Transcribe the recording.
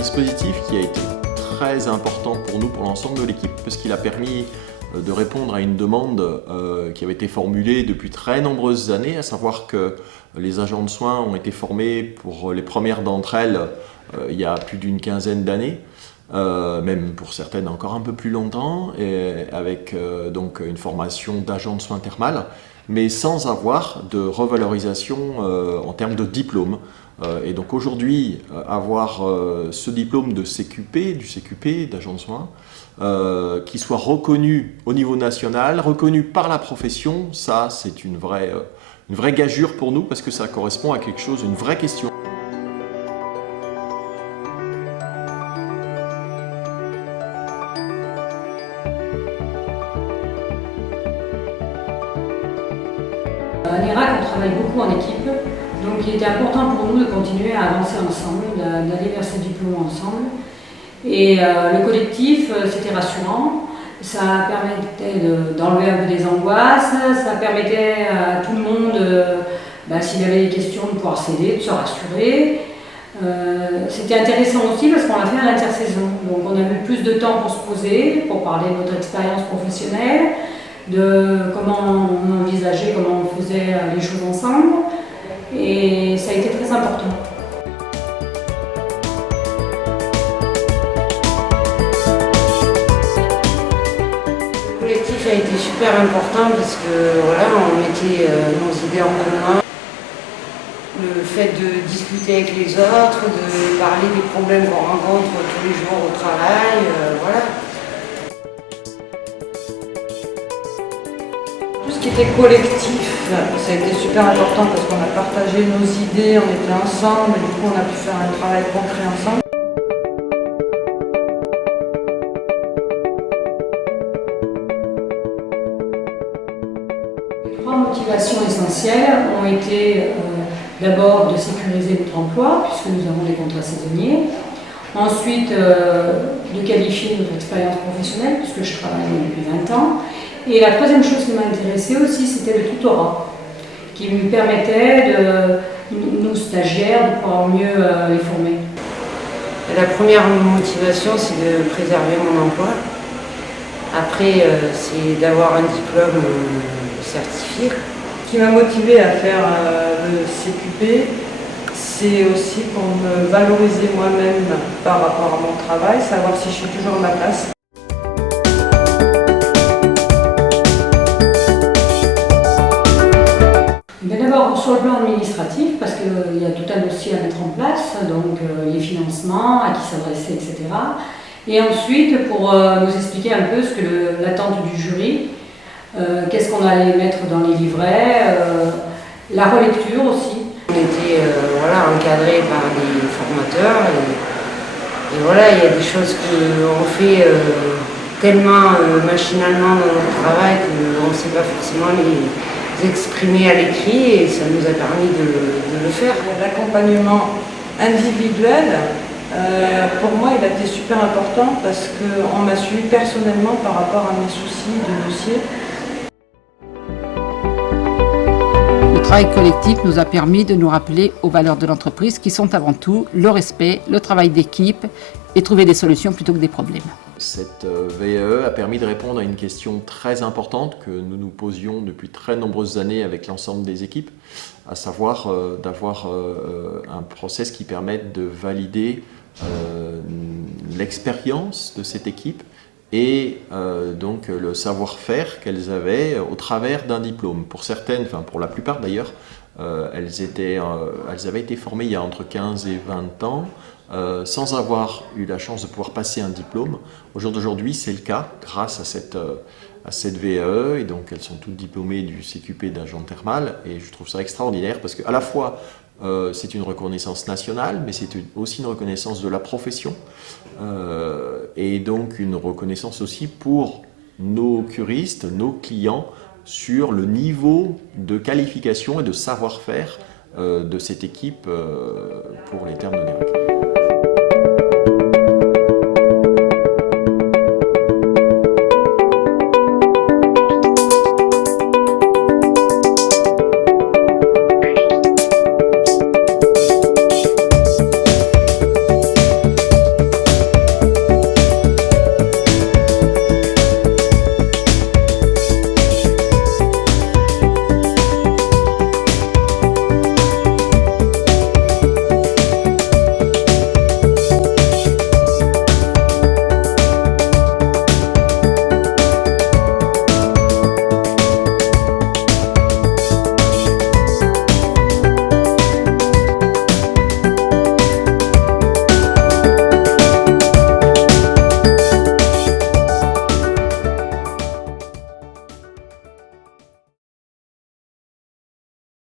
dispositif qui a été très important pour nous, pour l'ensemble de l'équipe, parce qu'il a permis de répondre à une demande qui avait été formulée depuis très nombreuses années, à savoir que les agents de soins ont été formés pour les premières d'entre elles il y a plus d'une quinzaine d'années, même pour certaines encore un peu plus longtemps, et avec donc une formation d'agent de soins thermales, mais sans avoir de revalorisation en termes de diplôme. Et donc aujourd'hui, avoir ce diplôme de CQP, du CQP, d'agent de soins, qui soit reconnu au niveau national, reconnu par la profession, ça c'est une vraie gageure pour nous parce que ça correspond à quelque chose, une vraie question. En Irak, on travaille beaucoup en équipe, donc il était important pour nous de continuer à avancer ensemble, d'aller vers ces diplômes ensemble. Et le collectif, c'était rassurant, ça permettait d'enlever un peu des angoisses, ça permettait à tout le monde, s'il y avait des questions, de pouvoir s'aider, de se rassurer. C'était intéressant aussi parce qu'on l'a fait à l'intersaison, donc on a eu plus de temps pour se poser, pour parler de notre expérience professionnelle, de comment on envisageait, comment on faisait les choses ensemble, et ça a été très important. Le collectif a été super important parce que voilà, on mettait nos idées en commun. Le fait de discuter avec les autres, de parler des problèmes qu'on rencontre tous les jours au travail, voilà. Tout ce qui était collectif, ça a été super important parce qu'on a partagé nos idées, on était ensemble et du coup on a pu faire un travail concret ensemble. Les trois motivations essentielles ont été d'abord de sécuriser notre emploi, puisque nous avons des contrats saisonniers. Ensuite, de qualifier notre expérience professionnelle, puisque je travaille depuis 20 ans. Et la troisième chose qui m'a intéressée aussi, c'était le tutorat, qui me permettait, nous stagiaires, de pouvoir mieux les former. La première motivation, c'est de préserver mon emploi. Après, c'est d'avoir un diplôme certifié. Ce qui m'a motivée à faire le CQP, c'est aussi pour me valoriser moi-même par rapport à mon travail, savoir si je suis toujours à ma place. D'abord sur le plan administratif, parce qu'il y a tout un dossier à mettre en place, donc les financements, à qui s'adresser, etc. Et ensuite, pour nous expliquer un peu ce que l'attente du jury, qu'est-ce qu'on allait mettre dans les livrets, la relecture aussi. On était encadrés par des formateurs et voilà, il y a des choses qu'on fait tellement machinalement dans notre travail qu'on ne sait pas forcément les exprimer à l'écrit et ça nous a permis de le faire. L'accompagnement individuel, pour moi, il a été super important parce qu'on m'a suivi personnellement par rapport à mes soucis de dossier. Le travail collectif nous a permis de nous rappeler aux valeurs de l'entreprise qui sont avant tout le respect, le travail d'équipe et trouver des solutions plutôt que des problèmes. Cette VAE a permis de répondre à une question très importante que nous nous posions depuis très nombreuses années avec l'ensemble des équipes, à savoir d'avoir un process qui permette de valider l'expérience de cette équipe et donc le savoir-faire qu'elles avaient au travers d'un diplôme. Pour certaines, enfin pour la plupart d'ailleurs, elles avaient été formées il y a entre 15 et 20 ans, sans avoir eu la chance de pouvoir passer un diplôme. Au jour d'aujourd'hui, c'est le cas grâce à cette VAE, et donc elles sont toutes diplômées du CQP d'agent thermal, et je trouve ça extraordinaire parce qu'à la fois c'est une reconnaissance nationale, mais c'est aussi une reconnaissance de la profession, et donc une reconnaissance aussi pour nos curistes, nos clients, sur le niveau de qualification et de savoir-faire de cette équipe pour les thermes de l'Irak.